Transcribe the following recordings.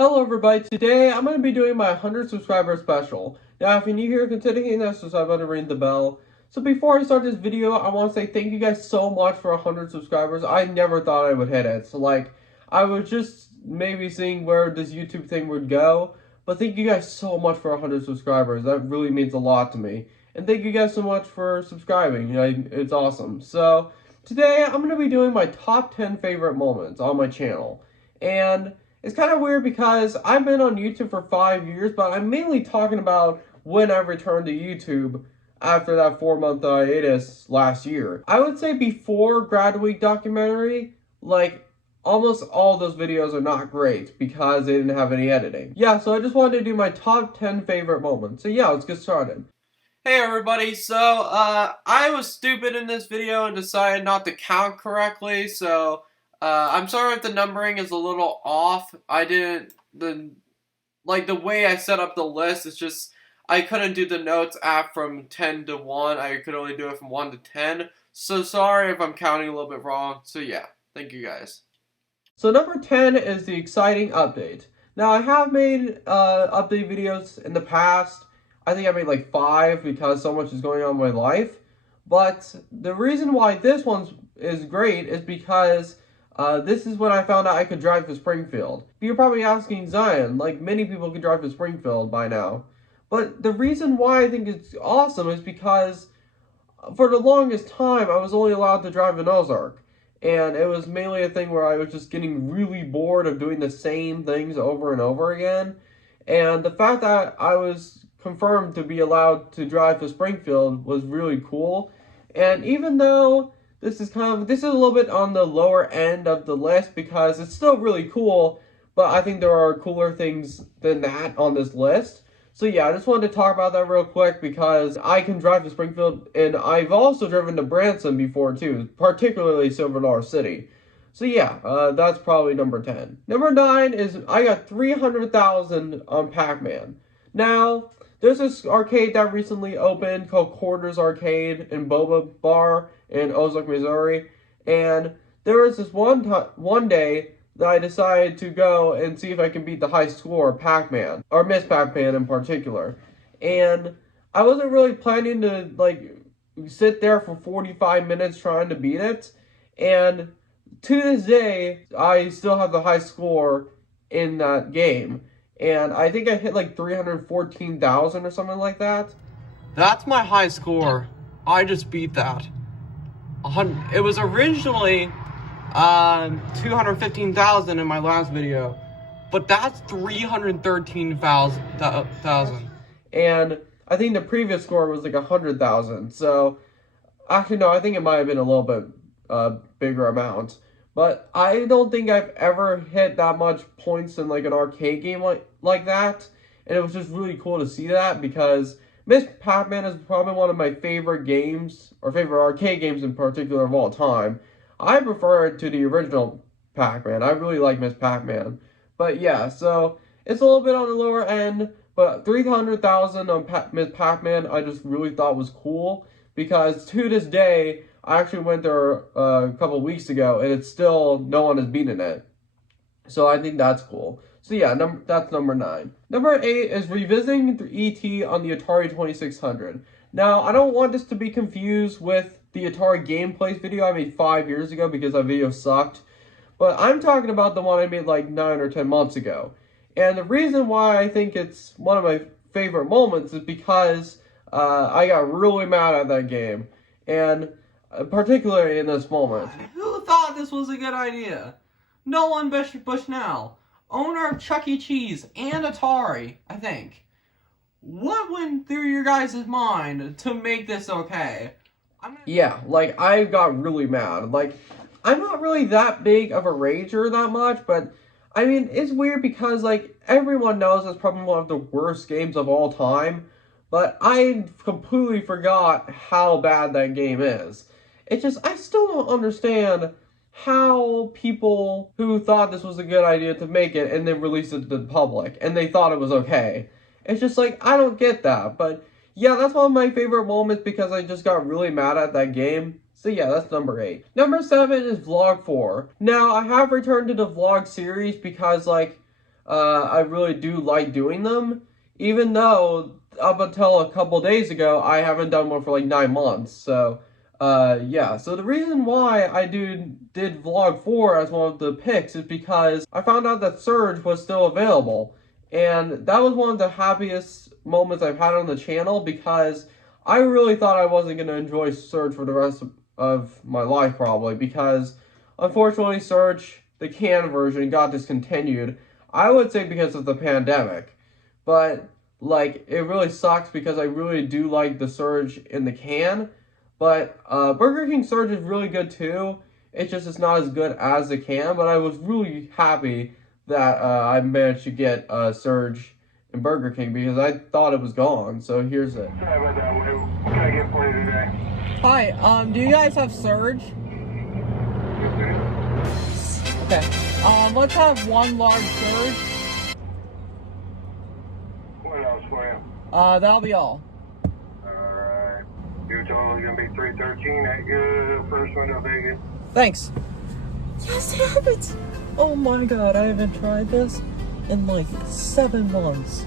Hello everybody, today I'm going to be doing my 100 subscriber special. Now if you're new here, consider hitting that subscribe button and ring the bell. So before I start this video, I want to say thank you guys so much for 100 subscribers. I never thought I would hit it. So I was just maybe seeing where this YouTube thing would go. But thank you guys so much for 100 subscribers. That really means a lot to me. And thank you guys so much for subscribing. It's awesome. So today I'm going to be doing my top 10 favorite moments on my channel. And it's kind of weird because I've been on YouTube for 5 years, but I'm mainly talking about when I returned to YouTube after that 4-month hiatus last year. I would say before Grad Week documentary, almost all those videos are not great because they didn't have any editing. Yeah, so I just wanted to do my top 10 favorite moments. So yeah, let's get started. Hey everybody, so I was stupid in this video and decided not to count correctly, so I'm sorry if the numbering is a little off. The way I set up the list, it's just, I couldn't do the notes app from 10 to 1. I could only do it from 1 to 10. So sorry if I'm counting a little bit wrong. So yeah, thank you guys. So number 10 is the exciting update. Now I have made update videos in the past. I think I made like 5 because so much is going on in my life. But the reason why this one is great is because this is when I found out I could drive to Springfield. You're probably asking, Zion, many people could drive to Springfield by now. But the reason why I think it's awesome is because for the longest time, I was only allowed to drive in Ozark. And it was mainly a thing where I was just getting really bored of doing the same things over and over again. And the fact that I was confirmed to be allowed to drive to Springfield was really cool. And even though this is a little bit on the lower end of the list because it's still really cool, but I think there are cooler things than that on this list. So yeah, I just wanted to talk about that real quick because I can drive to Springfield, and I've also driven to Branson before too, particularly Silver Dollar City. So yeah, that's probably number 10. Number 9 is I got 300,000 on Pac-Man. Now, there's this arcade that recently opened called Quarters Arcade in Boba Bar in Ozark, Missouri. And there was this one day that I decided to go and see if I can beat the high score of Pac-Man, or Miss Pac-Man in particular. And I wasn't really planning to sit there for 45 minutes trying to beat it. And to this day, I still have the high score in that game. And I think I hit 314,000 or something like that. That's my high score. I just beat that. It was originally 215,000 in my last video, but that's 313,000. And I think the previous score was 100,000. So actually no, I think it might have been a little bit bigger amount. But I don't think I've ever hit that much points in an arcade game like that. And it was just really cool to see that because Miss Pac-Man is probably one of my favorite games, or favorite arcade games in particular of all time. I prefer it to the original Pac-Man. I really like Miss Pac-Man. But yeah, so it's a little bit on the lower end, but 300,000 on Miss Pac-Man I just really thought was cool because to this day, I actually went there a couple weeks ago, and it's still, no one has beaten it. So I think that's cool. So yeah, that's number 9. Number 8 is revisiting E.T. on the Atari 2600. Now, I don't want this to be confused with the Atari Gameplays video I made 5 years ago because that video sucked. But I'm talking about the one I made 9 or 10 months ago. And the reason why I think it's one of my favorite moments is because I got really mad at that game. And particularly in this moment. Who thought this was a good idea? Nolan Bushnell, owner of Chuck E. Cheese and Atari, I think. What went through your guys' mind to make this okay? Yeah, I got really mad. I'm not really that big of a rager that much, but I mean, it's weird because everyone knows it's probably one of the worst games of all time, but I completely forgot how bad that game is. It's just, I still don't understand how people who thought this was a good idea to make it and then release it to the public, and they thought it was okay. It's just I don't get that. But yeah, that's one of my favorite moments because I just got really mad at that game. So yeah, that's number 8. Number 7 is Vlog 4. Now, I have returned to the vlog series because I really do like doing them, even though up until a couple days ago, I haven't done one for like 9 months. So, yeah. So the reason why I did vlog 4 as one of the picks is because I found out that Surge was still available. And that was one of the happiest moments I've had on the channel because I really thought I wasn't going to enjoy Surge for the rest of my life probably because unfortunately Surge, the canned version, got discontinued. I would say because of the pandemic. But like it really sucks because I really do like the Surge in the can. But Burger King Surge is really good too. It's not as good as the can, but I was really happy that I managed to get Surge in Burger King because I thought it was gone. So here's it. Sorry about that. What can I get for you today? Hi, do you guys have Surge? Okay. Let's have one large Surge. What else for you? That'll be all. Alright. Your total is going to be $313 at your first window, Vegas. Thanks. Yes, I have it. Oh my god, I haven't tried this in like 7 months.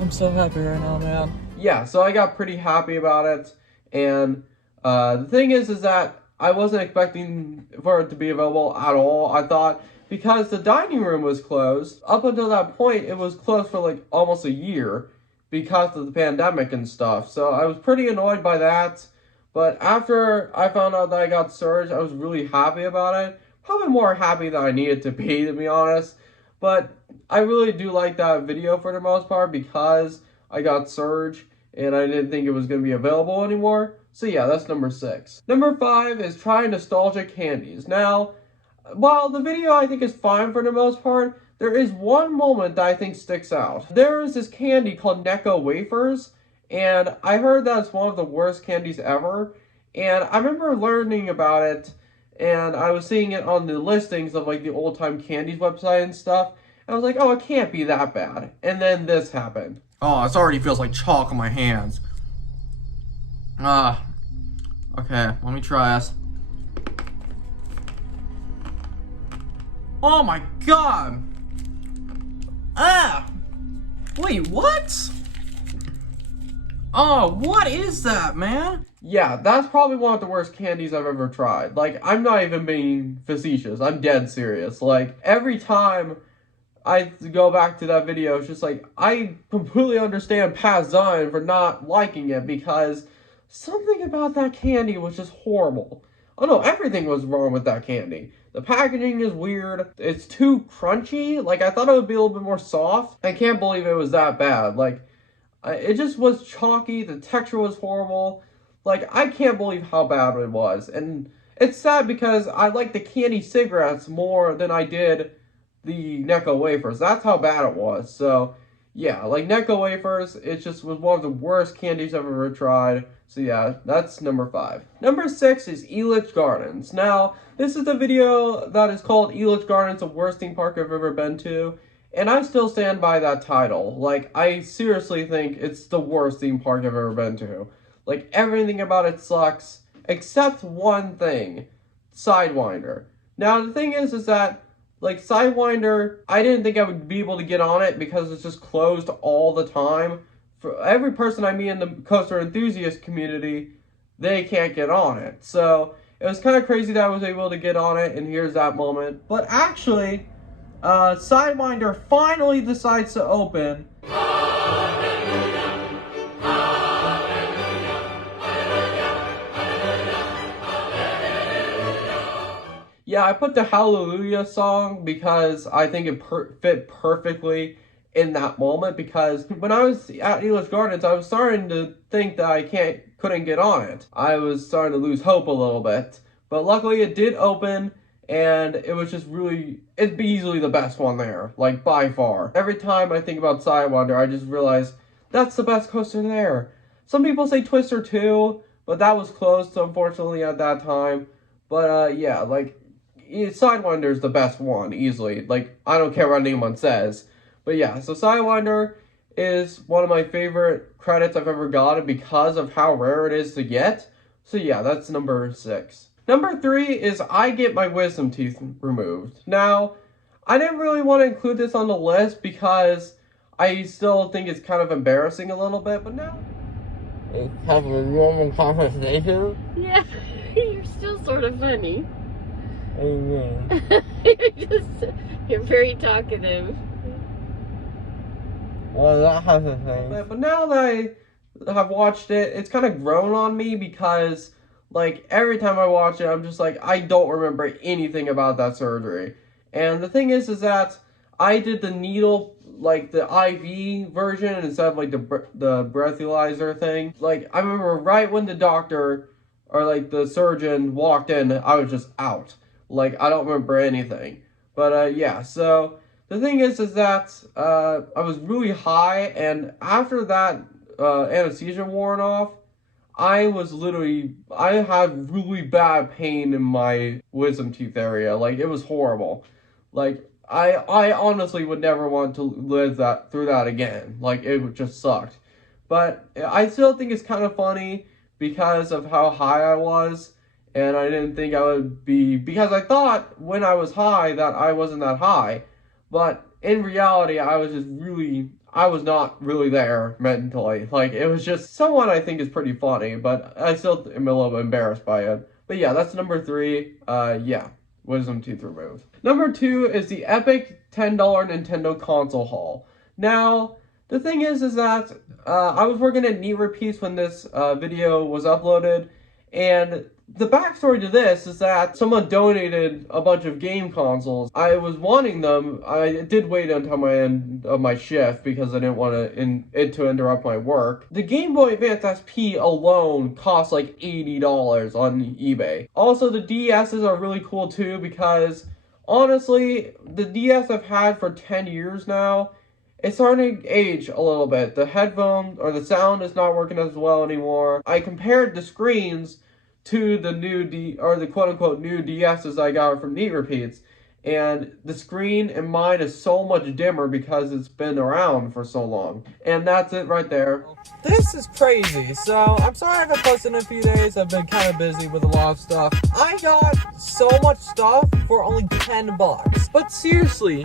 I'm so happy right now, man. Yeah, so I got pretty happy about it. And the thing is that I wasn't expecting for it to be available at all. I thought because the dining room was closed, up until that point, it was closed for like almost a year because of the pandemic and stuff. So I was pretty annoyed by that. But after I found out that I got Surge, I was really happy about it. Probably more happy than I needed to be honest. But I really do like that video for the most part because I got Surge and I didn't think it was going to be available anymore. So yeah, that's number 6. Number 5 is trying nostalgic candies. Now, while the video I think is fine for the most part, there is one moment that I think sticks out. There is this candy called Necco wafers, and I heard that's one of the worst candies ever. And I remember learning about it, and I was seeing it on the listings of like the Old Time Candies website and stuff. I was like, oh, it can't be that bad. And then this happened. Oh, it already feels like chalk on my hands. Okay, let me try this. Oh my god! Wait, what? Oh, what is that, man? Yeah, that's probably one of the worst candies I've ever tried. Like, I'm not even being facetious. I'm dead serious. Like, every time I go back to that video, it's just like, I completely understand Pat Zion for not liking it because something about that candy was just horrible. Oh no, everything was wrong with that candy. The packaging is weird. It's too crunchy. Like, I thought it would be a little bit more soft. I can't believe it was that bad. Like, it just was chalky. The texture was horrible. Like, I can't believe how bad it was. And it's sad because I like the candy cigarettes more than I did the Necco wafers. That's how bad it was. So, yeah, like Necco wafers, it just was one of the worst candies I've ever tried. So yeah, that's number 5. Number 6 is Elitch Gardens. Now, this is the video that is called Elitch Gardens, the worst theme park I've ever been to. And I still stand by that title. Like, I seriously think it's the worst theme park I've ever been to. Like, everything about it sucks, except one thing, Sidewinder. Now, the thing is that, like, Sidewinder, I didn't think I would be able to get on it because it's just closed all the time. For every person I meet in the coaster enthusiast community, they can't get on it. So, it was kind of crazy that I was able to get on it, and here's that moment. But actually, Sidewinder finally decides to open. Yeah, I put the Hallelujah song because I think it fit perfectly in that moment, because when I was at Elitch Gardens, I was starting to think that I couldn't get on it. I was starting to lose hope a little bit. But luckily it did open, and it was just really, it'd be easily the best one there, like by far. Every time I think about Sidewinder, I just realize that's the best coaster there. Some people say Twister too, but that was closed unfortunately at that time. But yeah, like, Sidewinder is the best one, easily. Like, I don't care what anyone says. But yeah, so Sidewinder is one of my favorite credits I've ever gotten because of how rare it is to get. So yeah, that's number 6. Number 3 is I get my wisdom teeth removed. Now, I didn't really want to include this on the list because I still think it's kind of embarrassing a little bit, but now... Have a normal conversation? Yeah, you're still sort of funny. Amen. You're very talkative. Well, that has a thing. But now that I have watched it, it's kind of grown on me because, like, every time I watch it, I'm just like, I don't remember anything about that surgery. And the thing is that I did the needle, like, the IV version instead of, like, the breathalyzer thing. Like, I remember right when the doctor, or, like, the surgeon walked in, I was just out. Like, I don't remember anything. But, yeah, so... The thing is that I was really high, and after that anesthesia worn off, I had really bad pain in my wisdom tooth area. Like, it was horrible. Like, I honestly would never want to live through that again. Like, it just sucked. But I still think it's kind of funny because of how high I was, and I didn't think I would be, because I thought when I was high that I wasn't that high. But in reality, I was not really there mentally. Like, it was just someone I think is pretty funny, but I still am a little bit embarrassed by it. But yeah, that's number 3. Yeah, wisdom tooth removed. Number 2 is the epic $10 Nintendo console haul. Now, the thing is that I was working at Neat Repeats when this video was uploaded, and the backstory to this is that someone donated a bunch of game consoles. I was wanting them. I did wait until my end of my shift because I didn't want it to interrupt my work. The Game Boy Advance SP alone costs like $80 on eBay. Also, the DSs are really cool too because, honestly, the DS I've had for 10 years now, it's starting to age a little bit. The headphone or the sound is not working as well anymore. I compared the screens to the new the quote-unquote new DSs I got from Neat Repeats, and the screen in mine is so much dimmer because it's been around for so long. And that's it right there. This is crazy. So I'm sorry I haven't posted in a few days. I've been kind of busy with a lot of stuff. I got so much stuff for only $10. But seriously,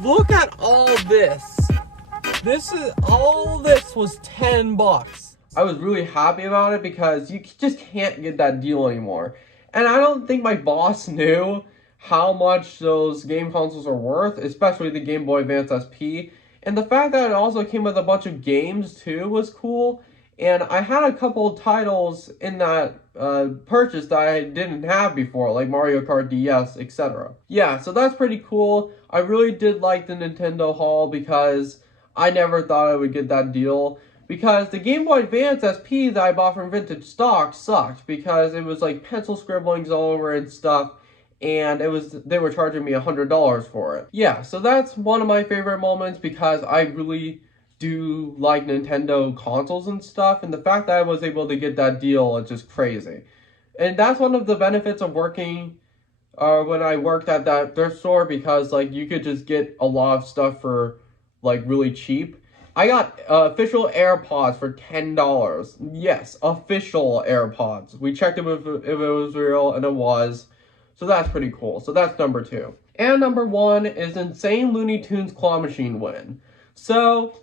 look at all this. All this was $10. I was really happy about it because you just can't get that deal anymore. And I don't think my boss knew how much those game consoles are worth, especially the Game Boy Advance SP. And the fact that it also came with a bunch of games too was cool. And I had a couple titles in that purchase that I didn't have before, like Mario Kart DS, etc. Yeah, so that's pretty cool. I really did like the Nintendo haul because I never thought I would get that deal. Because the Game Boy Advance SP that I bought from Vintage Stock sucked because it was like pencil scribblings all over and stuff, and they were charging me $100 for it. Yeah, so that's one of my favorite moments because I really do like Nintendo consoles and stuff, and the fact that I was able to get that deal is just crazy. And that's one of the benefits of working when I worked at that thrift store, because like you could just get a lot of stuff for like really cheap. I got official AirPods for $10. Yes, official AirPods. We checked if it was real, and it was. So that's pretty cool. So that's number 2. And number 1 is Insane Looney Tunes Claw Machine win. So,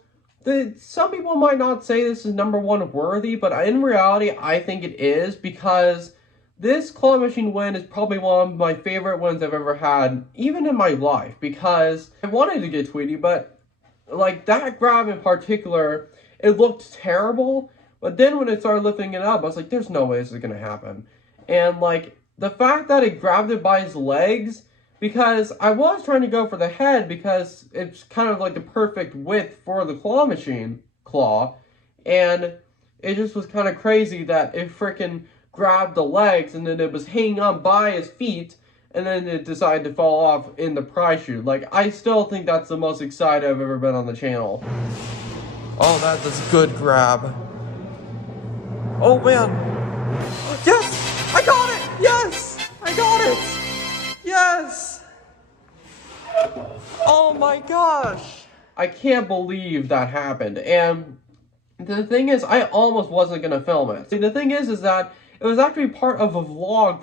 some people might not say this is number 1 worthy, but in reality, I think it is, because this Claw Machine win is probably one of my favorite ones I've ever had, even in my life, because I wanted to get Tweety, but like, that grab in particular, it looked terrible, but then when it started lifting it up, I was like, there's no way this is gonna happen. And, like, the fact that it grabbed it by his legs, because I was trying to go for the head, because it's kind of like the perfect width for the claw machine claw, and it just was kind of crazy that it freaking grabbed the legs, and then it was hanging on by his feet, and then it decided to fall off in the prize chute. Like, I still think that's the most excited I've ever been on the channel. Oh, that's a good grab. Oh, man. Yes! I got it! Yes! I got it! Yes! Oh my gosh! I can't believe that happened. And the thing is, I almost wasn't gonna film it. See, the thing is that it was actually part of a vlog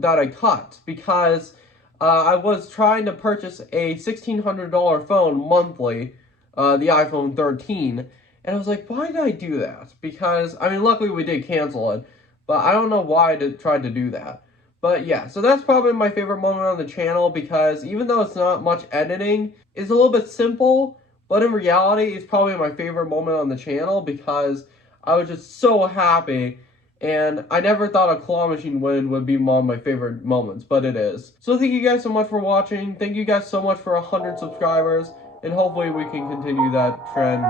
that I cut, because I was trying to purchase a $1,600 phone monthly, the iPhone 13, and I was like, why did I do that? Because, I mean, luckily we did cancel it, but I don't know why I tried to do that. But yeah, so that's probably my favorite moment on the channel, because even though it's not much editing, it's a little bit simple, but in reality, it's probably my favorite moment on the channel, because I was just so happy. And I never thought a claw machine win would be one of my favorite moments, but it is. So thank you guys so much for watching. Thank you guys so much for 100 subscribers. And hopefully we can continue that trend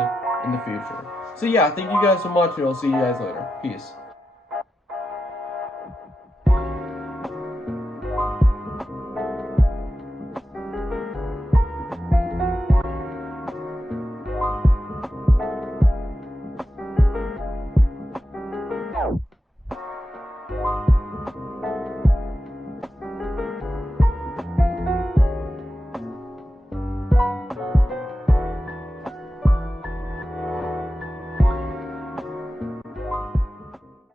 in the future. So yeah, thank you guys so much, and I'll see you guys later. Peace.